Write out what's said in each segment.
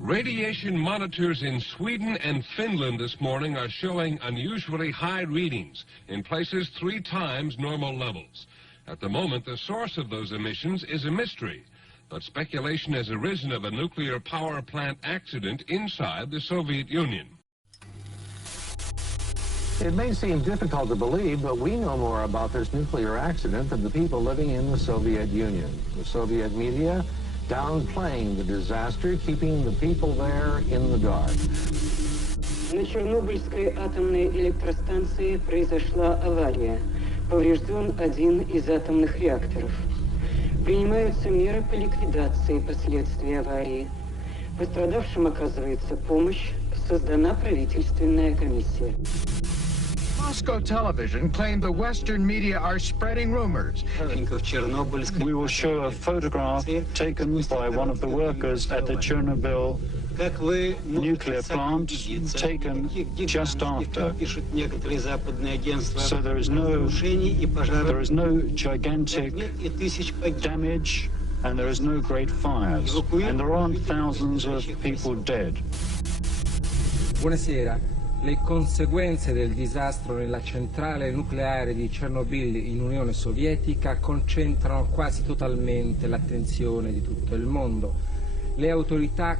Radiation monitors in Sweden and Finland this morning are showing unusually high readings, in places 3 times normal levels. At the moment, the source of those emissions is a mystery, but speculation has arisen of a nuclear power plant accident inside the Soviet Union. It may seem difficult to believe, but we know more about this nuclear accident than the people living in the Soviet Union. The Soviet media downplaying the disaster, keeping the people there in the dark. На Чернобыльской атомной электростанции произошла авария. Поврежден один из атомных реакторов. Принимаются меры по ликвидации последствий аварии. Пострадавшим оказывается помощь. Создана правительственная комиссия. Moscow television claimed the Western media are spreading rumors. We will show a photograph taken by one of the workers at the Chernobyl nuclear plant, taken just after. So there is no gigantic damage and there is no great fires. And there aren't thousands of people dead. Buonasera. Le conseguenze del disastro nella centrale nucleare di Chernobyl in Unione Sovietica concentrano quasi totalmente l'attenzione di tutto il mondo. Le autorità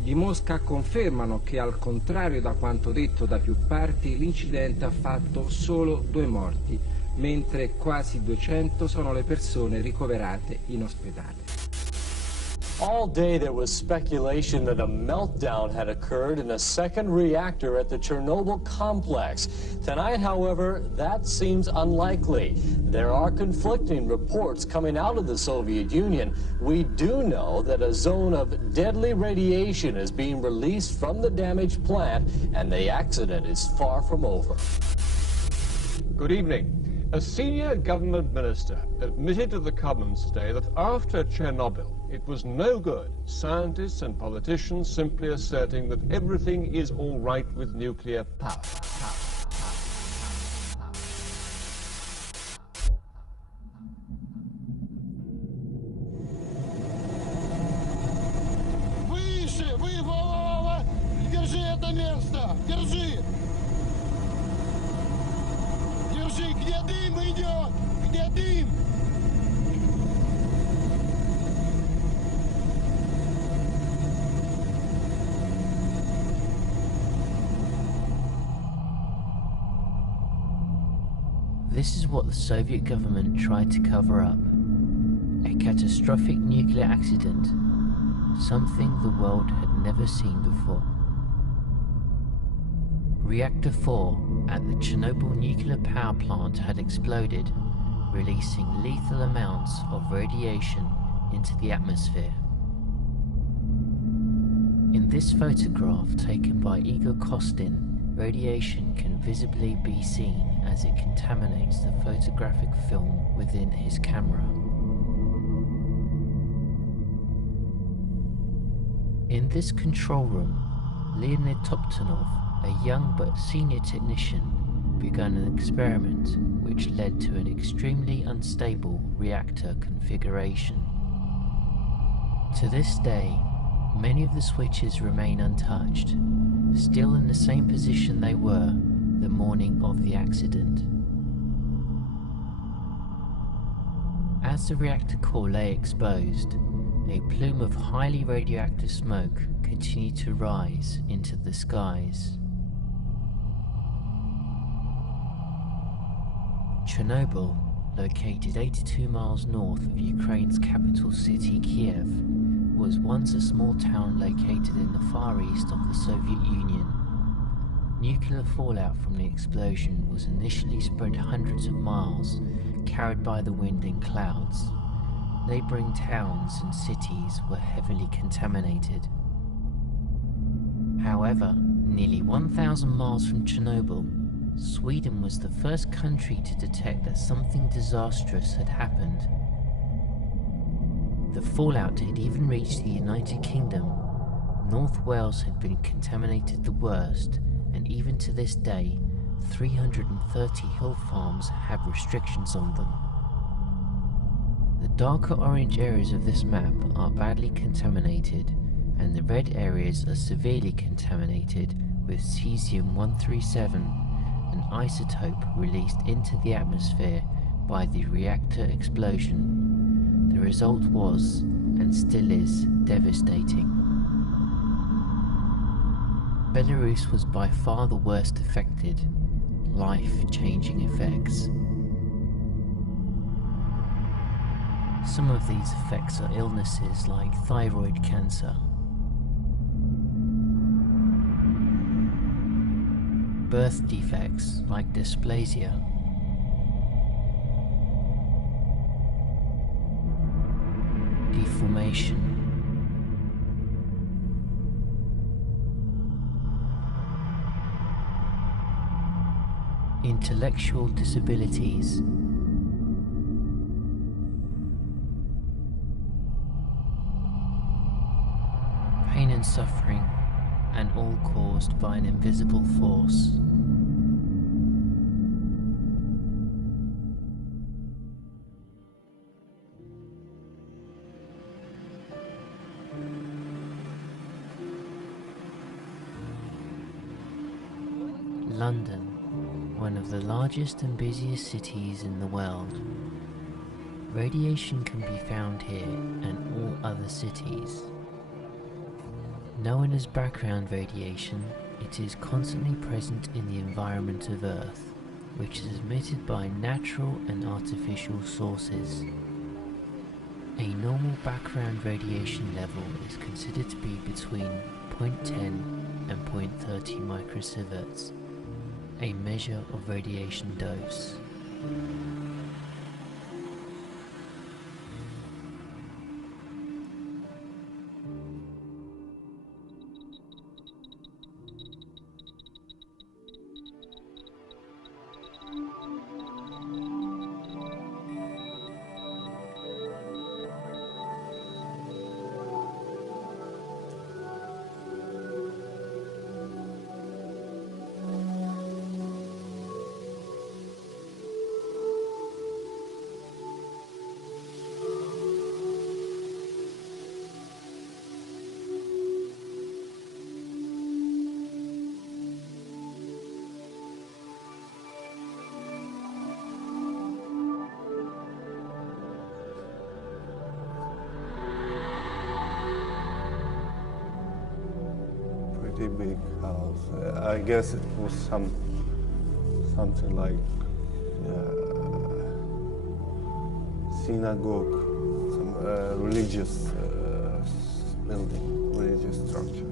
di Mosca confermano che, al contrario da quanto detto da più parti, l'incidente ha fatto solo 2 morti, mentre quasi 200 sono le persone ricoverate in ospedale. All day there was speculation that a meltdown had occurred in a second reactor at the Chernobyl complex. Tonight, however, that seems unlikely. There are conflicting reports coming out of the Soviet Union. We do know that a zone of deadly radiation is being released from the damaged plant, and the accident is far from over. Good evening. A senior government minister admitted to the Commons today that after Chernobyl, it was no good scientists and politicians simply asserting that everything is all right with nuclear power. Выше! Держи это место! Держи! Держи! Где дым идет? Где дым? This is what the Soviet government tried to cover up. A catastrophic nuclear accident, something the world had never seen before. Reactor 4 at the Chernobyl nuclear power plant had exploded, releasing lethal amounts of radiation into the atmosphere. In this photograph taken by Igor Kostin, radiation can visibly be seen as it contaminates the photographic film within his camera. In this control room, Leonid Toptonov, a young but senior technician, began an experiment which led to an extremely unstable reactor configuration. To this day, many of the switches remain untouched, still in the same position they were the morning of the accident. As the reactor core lay exposed, a plume of highly radioactive smoke continued to rise into the skies. Chernobyl, located 82 miles north of Ukraine's capital city Kiev, was once a small town located in the far east of the Soviet Union. Nuclear fallout from the explosion was initially spread hundreds of miles, carried by the wind in clouds. Neighboring towns and cities were heavily contaminated. However, nearly 1,000 miles from Chernobyl, Sweden was the first country to detect that something disastrous had happened. The fallout had even reached the United Kingdom. North Wales had been contaminated the worst, and even to this day, 330 hill farms have restrictions on them. The darker orange areas of this map are badly contaminated, and the red areas are severely contaminated with cesium-137, an isotope released into the atmosphere by the reactor explosion. The result was, and still is, devastating. Belarus was by far the worst affected, life-changing effects. Some of these effects are illnesses like thyroid cancer, birth defects like dysplasia, deformation, intellectual disabilities, pain and suffering, and all caused by an invisible force. London, one of the largest and busiest cities in the world. Radiation can be found here and all other cities. Known as background radiation, it is constantly present in the environment of Earth, which is emitted by natural and artificial sources. A normal background radiation level is considered to be between 0.10 and 0.30 microsieverts, a measure of radiation dose. Big house. I guess it was something like synagogue, some religious building, religious structure.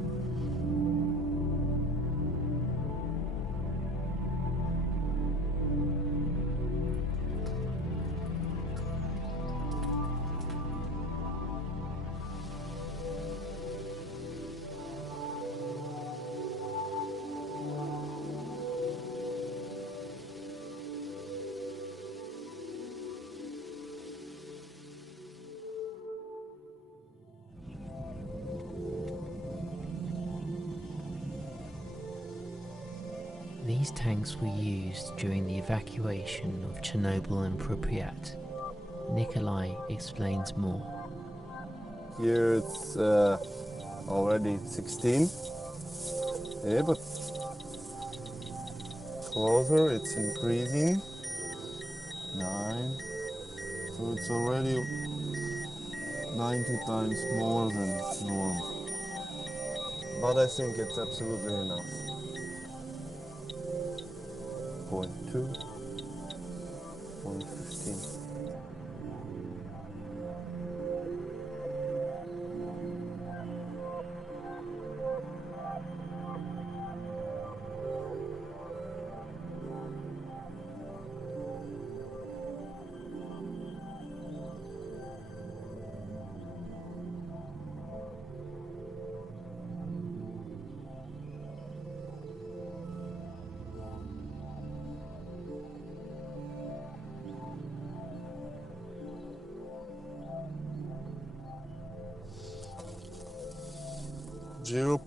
These tanks were used during the evacuation of Chernobyl and Pripyat. Nikolai explains more. Here it's already 16. Yeah, but closer it's increasing. 9. So it's already 90 times more than normal. But I think it's absolutely enough. 0.2, 0.15.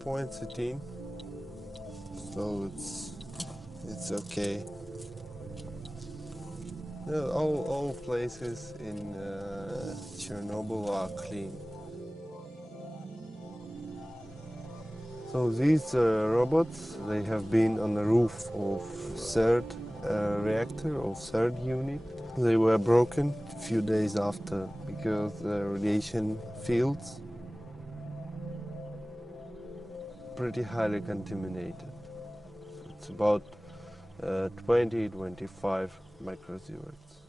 .13, so it's okay. All places in Chernobyl are clean. So these robots, they have been on the roof of third reactor, of third unit. They were broken a few days after because the radiation fields pretty highly contaminated. It's about 20-25 microsieverts.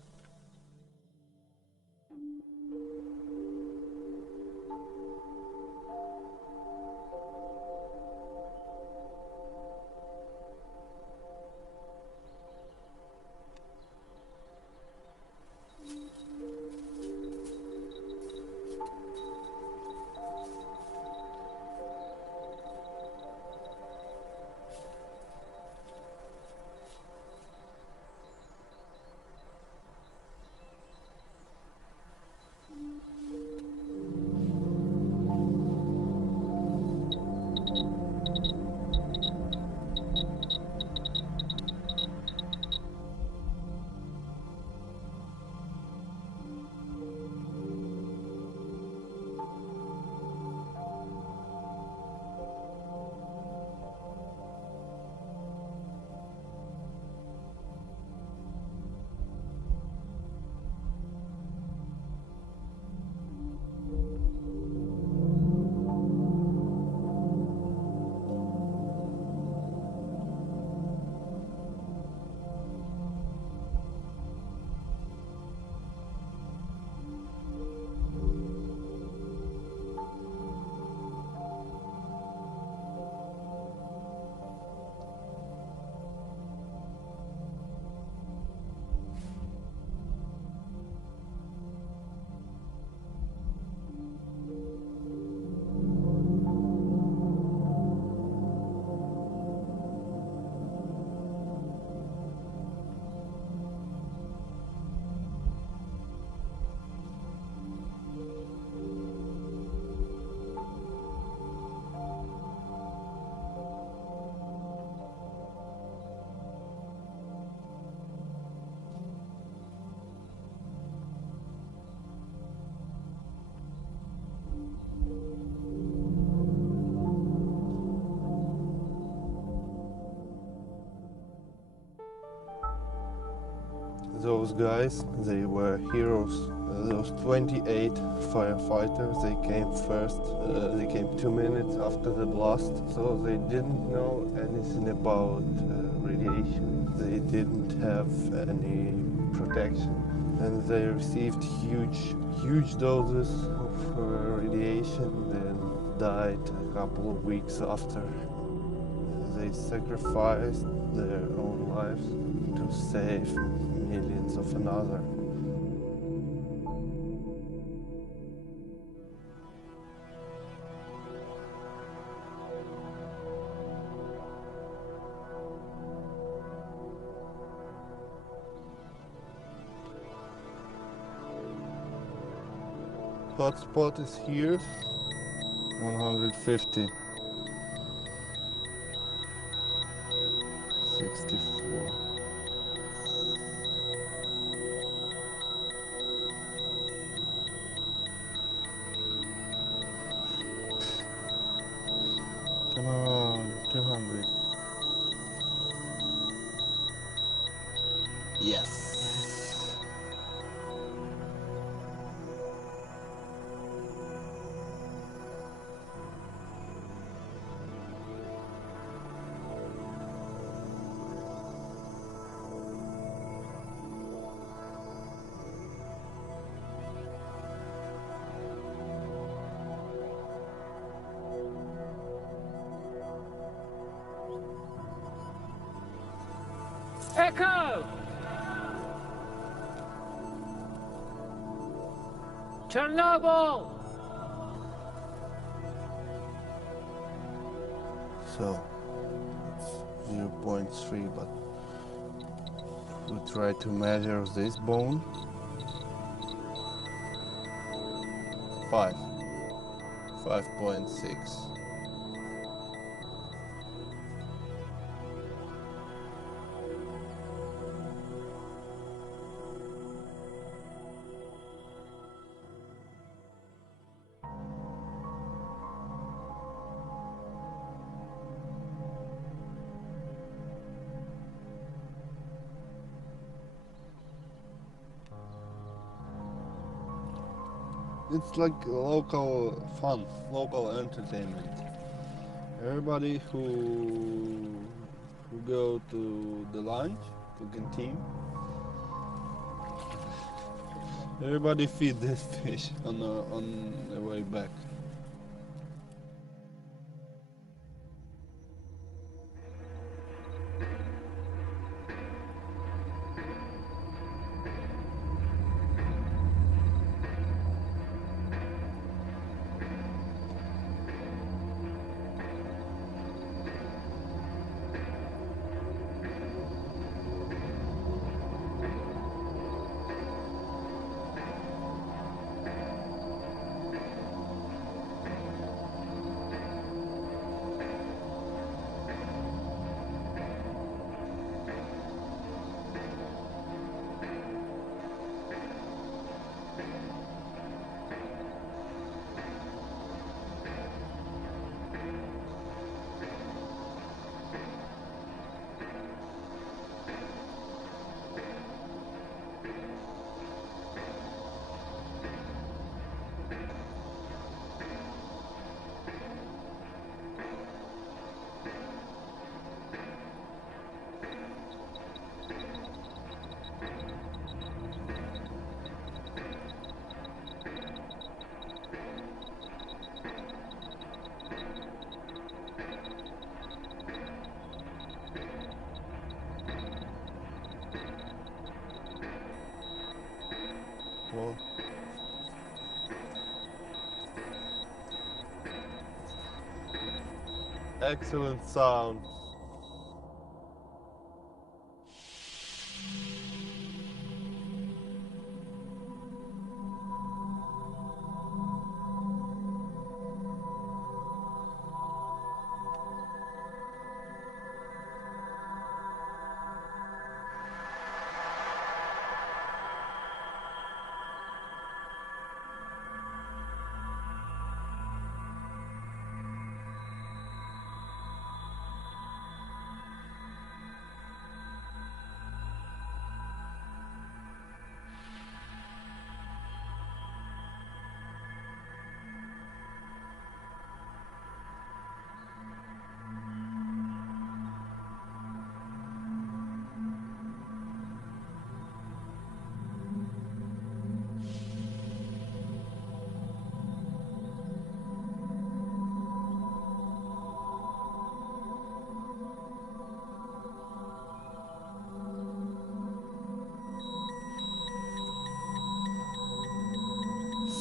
Those guys, they were heroes. Those 28 firefighters, they came first. They came 2 minutes after the blast, so they didn't know anything about radiation. They didn't have any protection, and they received huge doses of radiation, then died a couple of weeks after. They sacrificed their own lives to save millions of another. Hotspot is here, 150. 64. Come on, 200. Yes. Echo! Chernobyl! So, it's 0.3, but we try to measure this bone. 5.6. It's like local fun, local entertainment. Everybody who go to the lunch, to canteen, everybody feed this fish on the way back. Well, excellent sound.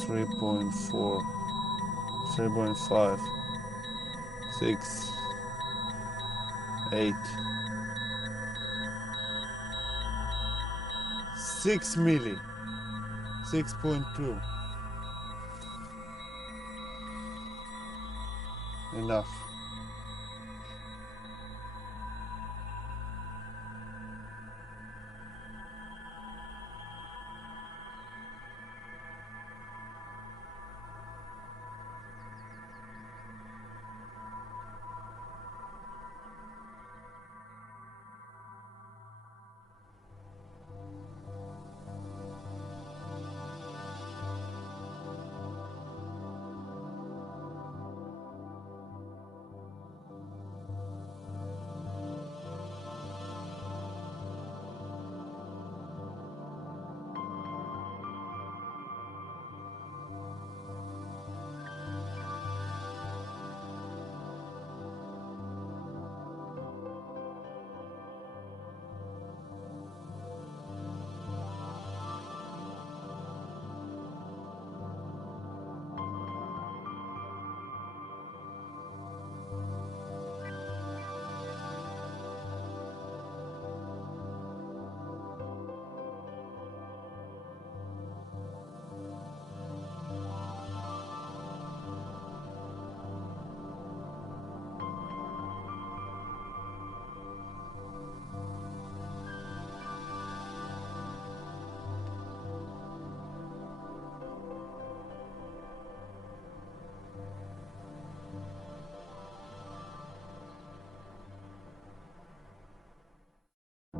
Three point 3.5, 6, 8, 6 milli, 6.2. Enough.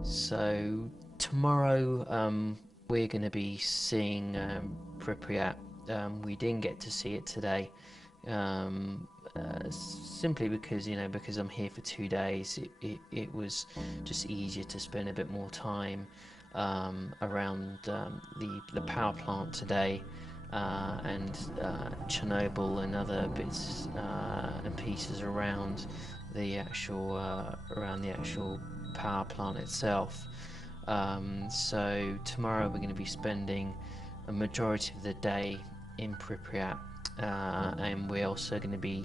So tomorrow we're going to be seeing Pripyat We didn't get to see it today, simply because, you know, because I'm here for 2 days. It was just easier to spend a bit more time around the power plant today, and Chernobyl and other bits and pieces around the actual power plant itself. So tomorrow we're going to be spending a majority of the day in Pripyat, and we're also going to be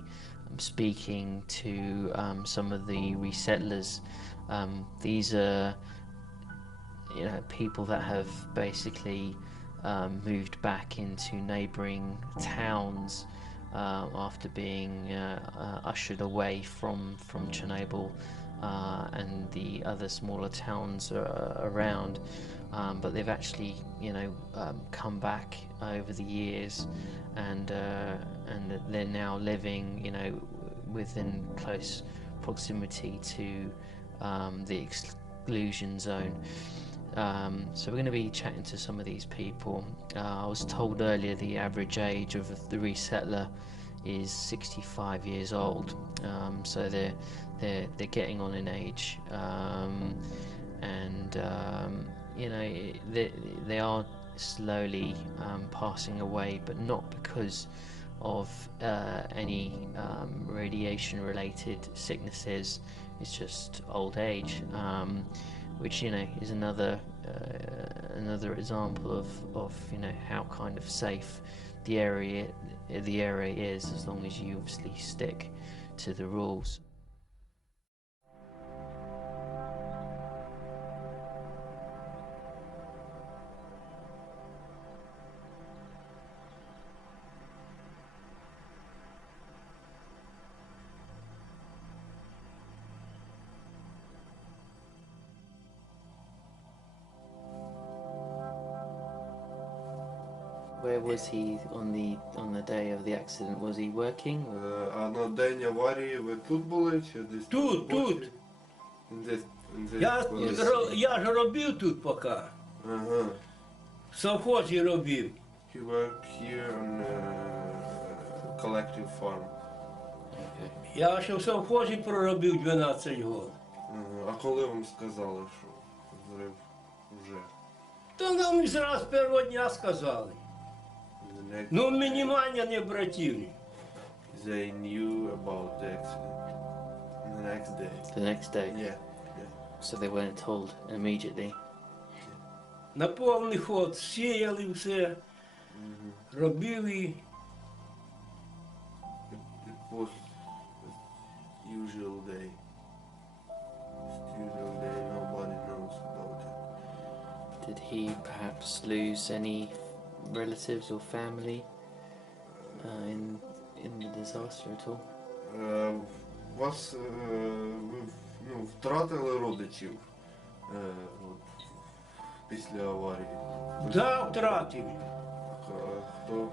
speaking to some of the resettlers. These are, you know, people that have basically moved back into neighbouring towns after being ushered away from Chernobyl and the other smaller towns around, but they've actually, you know, come back over the years, and they're now living, you know, within close proximity to the exclusion zone. So we're going to be chatting to some of these people. I was told earlier the average age of the resettler is 65 years old, so they're getting on in age, and you know, they are slowly passing away, but not because of any radiation-related sicknesses. It's just old age, which, you know, is another example of you know, how kind of safe the area is, as long as you obviously stick to the rules. Where was he on the day of the accident? Was he working? А на день аварії ви тут були чи десь? Тут. Я ж робив тут поки. Ага. В совхозі робив. He worked here on collective farm. Я ще в совхозі проробив 12 років. А коли вам сказали, що взрив вже? Та нам зразу з першого дня сказали. Ну, мінімально не обратили. They knew about the accident the next day. The next day? Yeah. So they weren't told immediately? На повний ход сіяли все, робили. It was usual day. Usual day, nobody knows about it. Did he perhaps lose any relatives or family in the disaster at all? Вас втратили родичів після аварії? Да, втратив. Хто?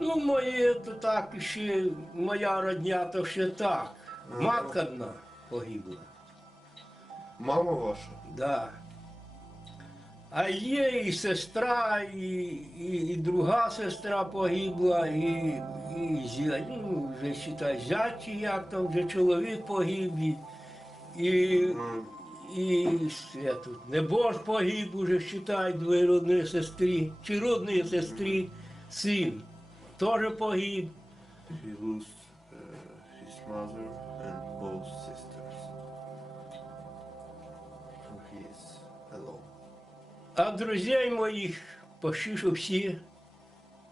Ну, моє то так ще, моя родня то ще так. Матка одна погибла. Мама ваша? Да. А є і сестра, і друга сестра погибла, і ну, вже, считай, зять, чи як там, вже чоловік погиб, і тут небож погиб, уже, считай, двоюродної сестри, чи родної сестри, син, теж погиб. He lost his mother and both sisters. So he is alone. А друзей моїх почти що всі.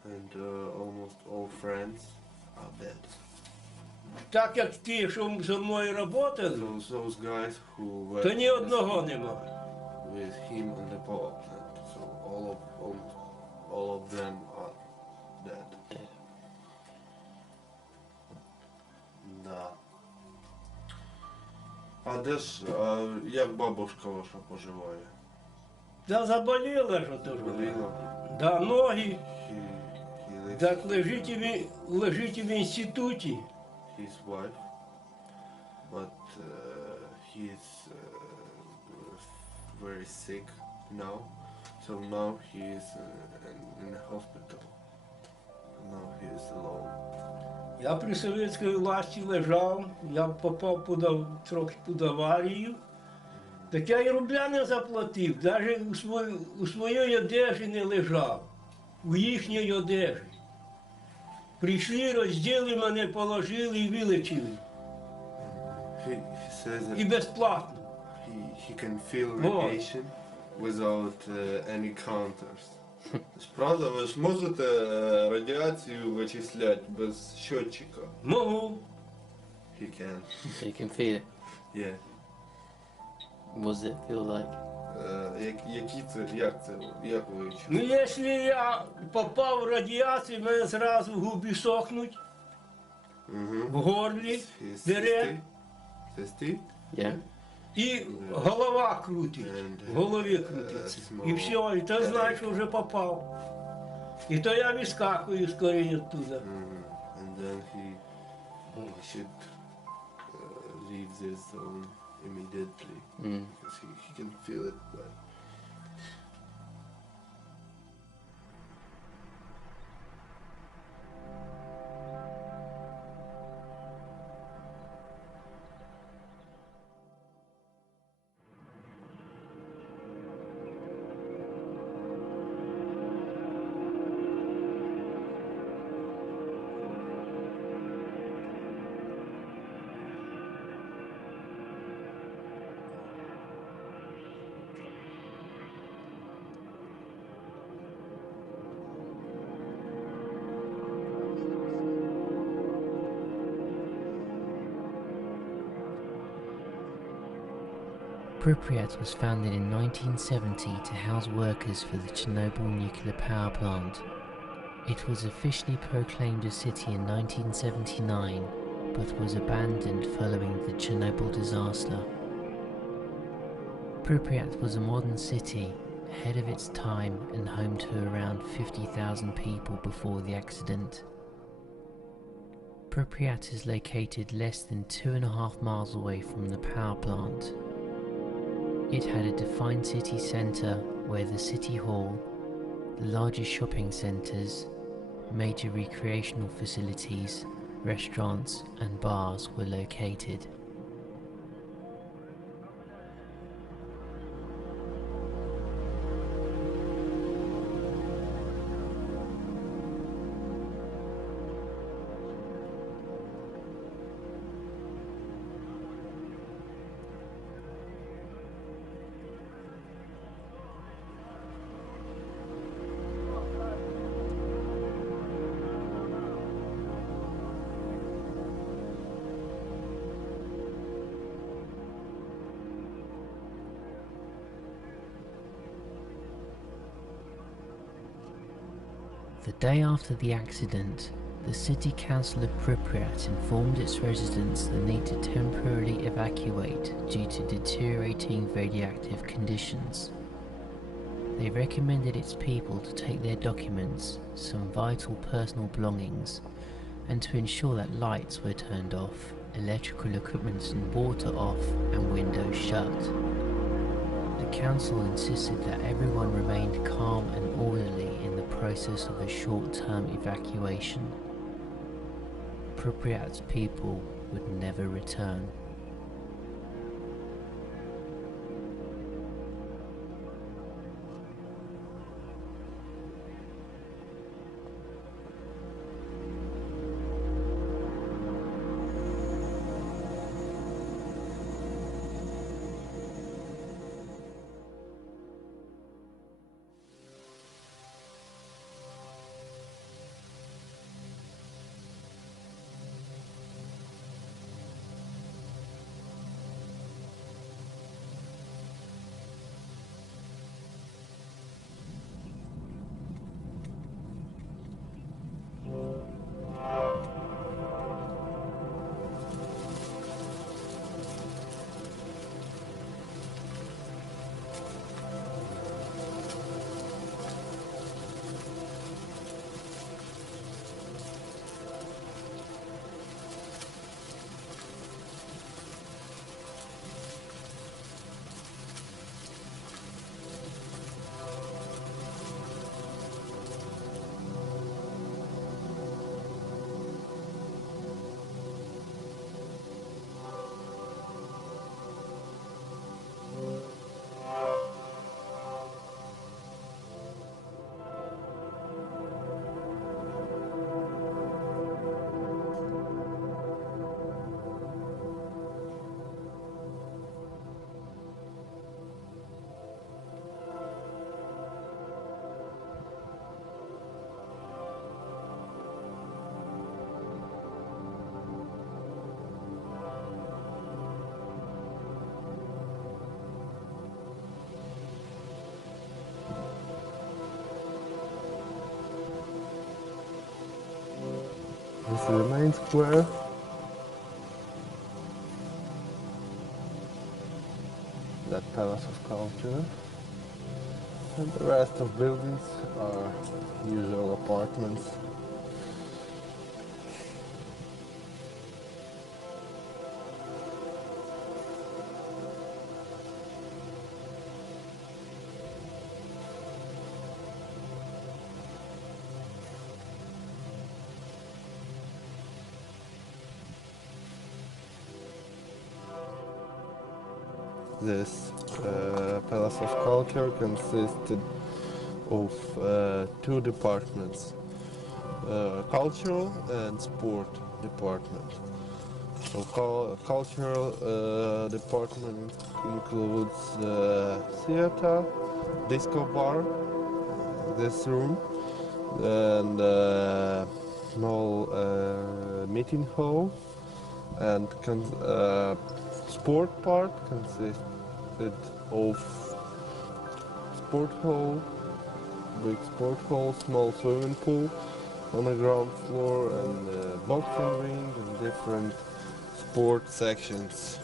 And almost all friends are dead. Так як ті, що зі мною працювали, So those guys who were то ні одного нема. with him on the power plant. So all of them are dead. Да. А де ж, як бабушка ваша поживає? Да заболіла ж ото. Заболіла? Да, ноги. He lives Так лежить в інституті. his wife, but he's very sick now. So now he is in a hospital. Now he is alone. Я при совєтській власті лежав, я попав трохи під аварію. Так я і рубля не заплатив, навіть у своїй одежі не лежав, у їхній одежі. Прийшли, розділи мене, положили і вилечили. He says that І безплатно. he can feel radiation without any counters. Правда, ви ж можете радіацію вичисляти без счетчика? Можу. He can. You can feel it. Yeah. What does it feel like? Як ви Ну, якщо я попав в радіацію, мене зразу губи сохнуть, в горлі дере, Yeah. і голова крутить, в голові крутиться. І все, і ти знаєш, що вже попав. І то я вискакую скоріше оттуда. And then he should leave this zone immediately because he can feel it. But Pripyat was founded in 1970 to house workers for the Chernobyl nuclear power plant. It was officially proclaimed a city in 1979, but was abandoned following the Chernobyl disaster. Pripyat was a modern city, ahead of its time and home to around 50,000 people before the accident. Pripyat is located less than 2.5 miles away from the power plant. It had a defined city centre where the city hall, the largest shopping centres, major recreational facilities, restaurants and bars were located. The day after the accident, the city council of Pripyat informed its residents the need to temporarily evacuate due to deteriorating radioactive conditions. They recommended its people to take their documents, some vital personal belongings, and to ensure that lights were turned off, electrical equipment and water off, and windows shut. The council insisted that everyone remained calm and orderly in the process of a short-term evacuation. Pripyat's people would never return. the main square. That Palace of Culture. And the rest of buildings are usual apartments. This Palace of Culture consisted of two departments, cultural and sport department. So cultural department includes theater, disco bar, this room, and small meeting hall, and sport part consisted of sport hall, big sport hall, small swimming pool on the ground floor, and boxing ring and different sport sections.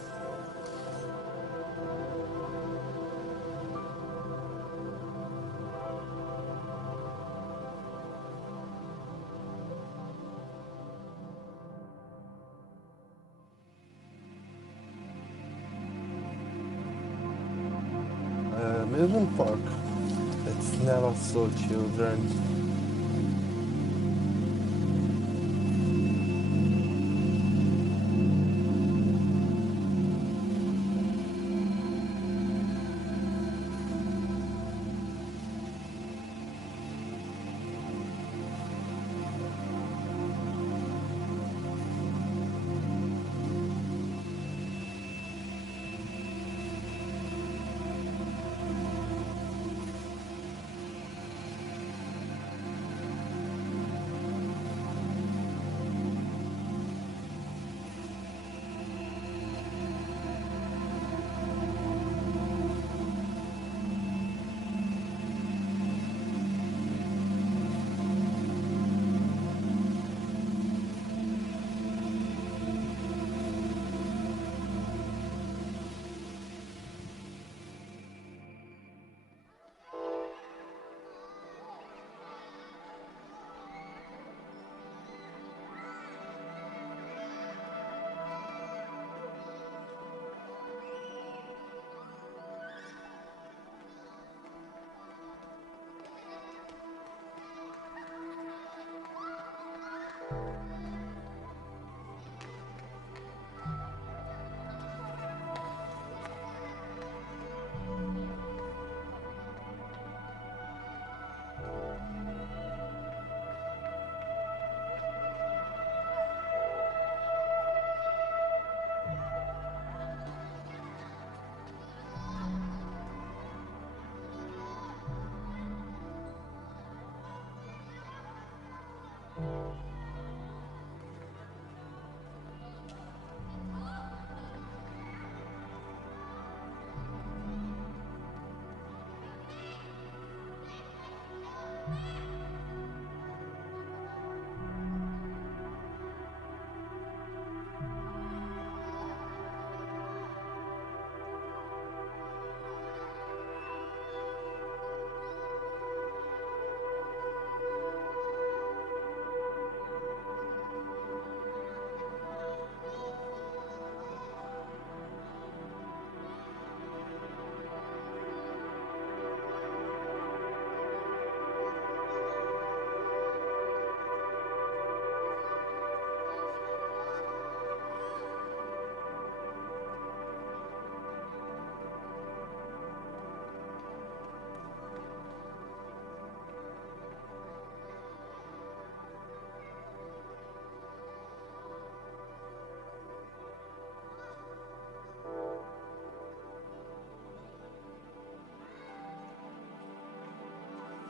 Amusement park. It's never saw children.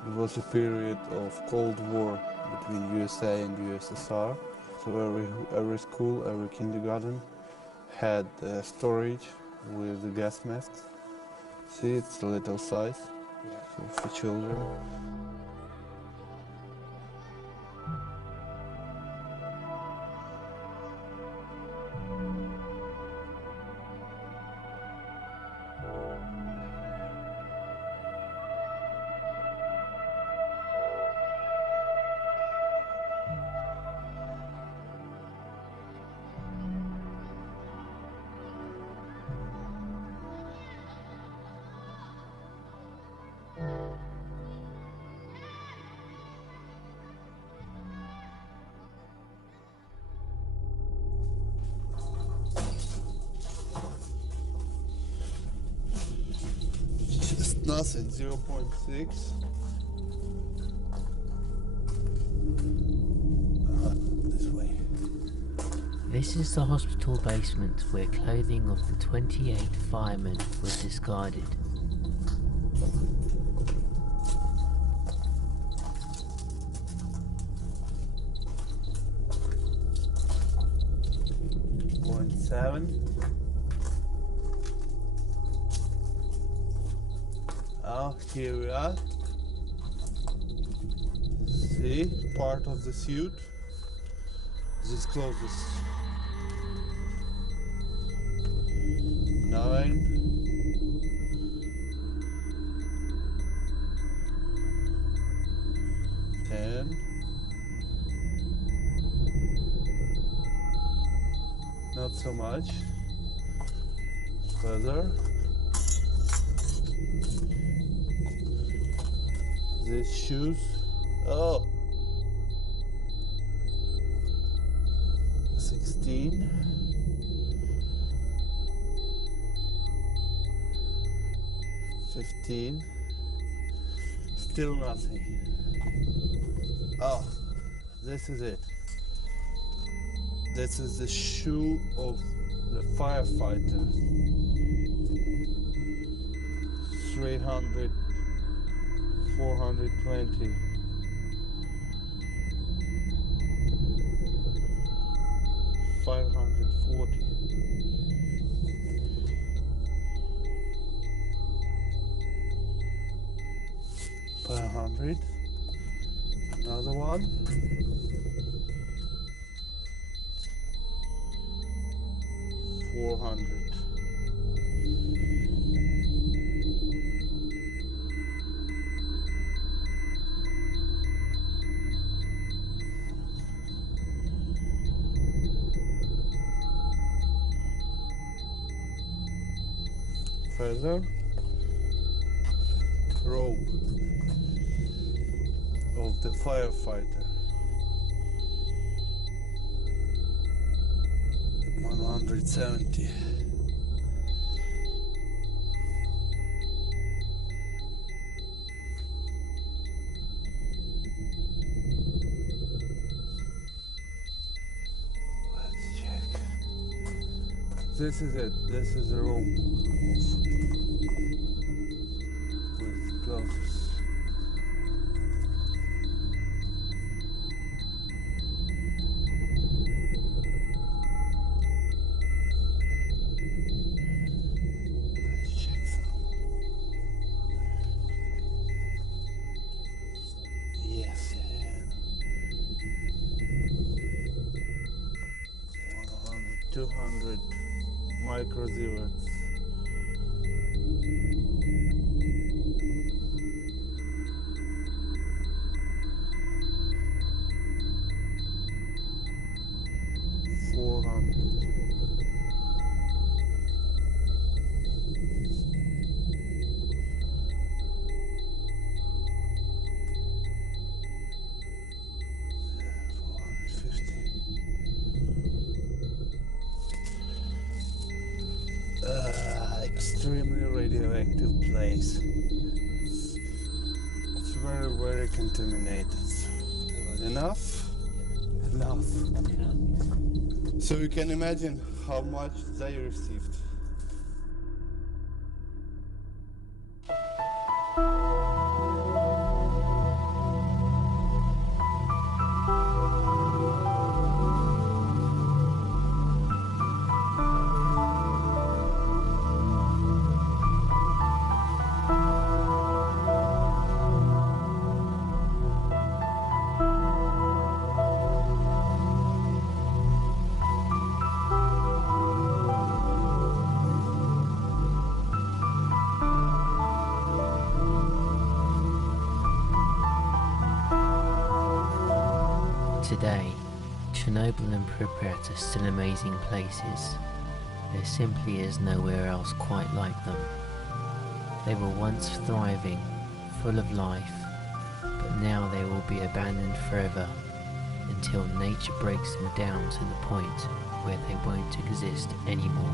It was a period of Cold War between USA and USSR. So every school, every kindergarten had storage with the gas masks. See, it's a little size for children. Nothing, 0.6. This way. This is the hospital basement where clothing of the 28 firemen was discarded. Oh, here we are. See, part of the suit. This closest. 9. 10. Not so much. Further. These shoes. Oh. 16. 15. Still nothing. Oh, this is it. This is the shoe of the firefighter. 300, 420. $540. $500. Another one. $400. Further, robe of the firefighter, 170. Let's check. This is it. This is the robe with gloves. Let's check some. Yes, 100, 200 micro zero. Extremely radioactive place. It's very, very contaminated. Enough? Enough. So you can imagine how much they received. Today, Chernobyl and Pripyat are still amazing places. There simply is nowhere else quite like them. They were once thriving, full of life, but now they will be abandoned forever until nature breaks them down to the point where they won't exist anymore.